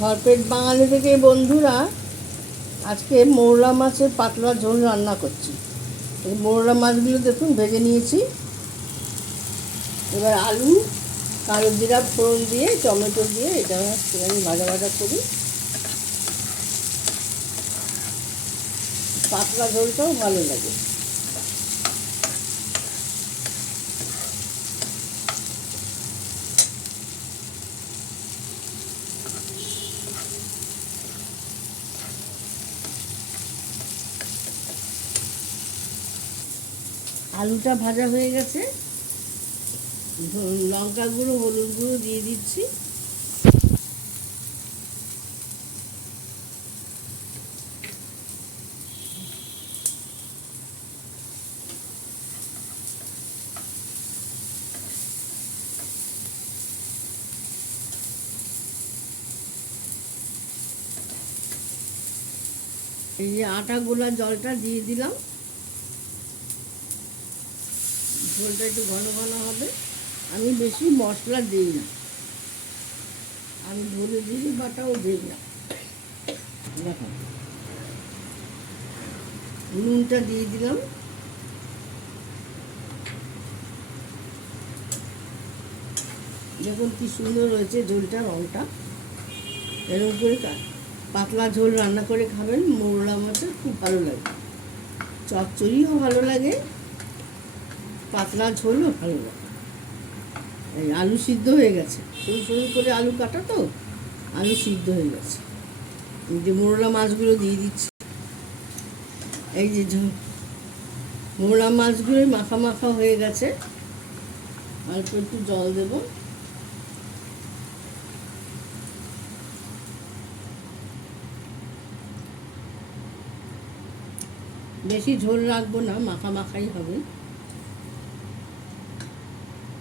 ভরপেট বাঙালি থেকে বন্ধুরা, আজকে মৌরলা মাছের পাতলা ঝোল রান্না করছি। এই মৌরলা মাছগুলো দেখুন ভেজে নিয়েছি। এবার আলু, কালো জিরা ফোড়ন দিয়ে, টমেটো দিয়ে এটা একটুখানি ভাজা ভাজা করি। পাতলা ঝোলটাও ভালো লাগে। আলুটা ভাজা হয়ে গেছে, লঙ্কা গুঁড়ো, হলুদ গুঁড়ো দিয়ে দিচ্ছি। এই যে আটা গোলা জলটা দিয়ে দিলাম। ঝোলটা একটু ঘন ঘন হবে। আমি বেশি মশলা দিই না, আমি ধরে জিরে বাটাও দিই না। দেখো, নুনটা দিয়ে দিলাম। দেখুন কি সুন্দর হয়েছে ঝোলটা, রঙটা। এরকম করে পাতলা ঝোল রান্না করে খাবেন, মৌরলা মাছের খুব ভালো লাগে। চচ্চড়িও ভালো লাগে, পাতলা ঝোলও ভালো লাগে। এই আলু সিদ্ধ হয়ে গেছে, সরু সরু করে আলু কাটা তো, আলু সিদ্ধ হয়ে গেছে। এই যে মৌরলা মাছগুলো দিয়ে দিচ্ছি। এই যে মৌরলা মাছগুলো মাখা মাখা হয়ে গেছে। অল্প একটু জল দেব। বেশি ঝোল রাখবো না, মাখা মাখাই হবে।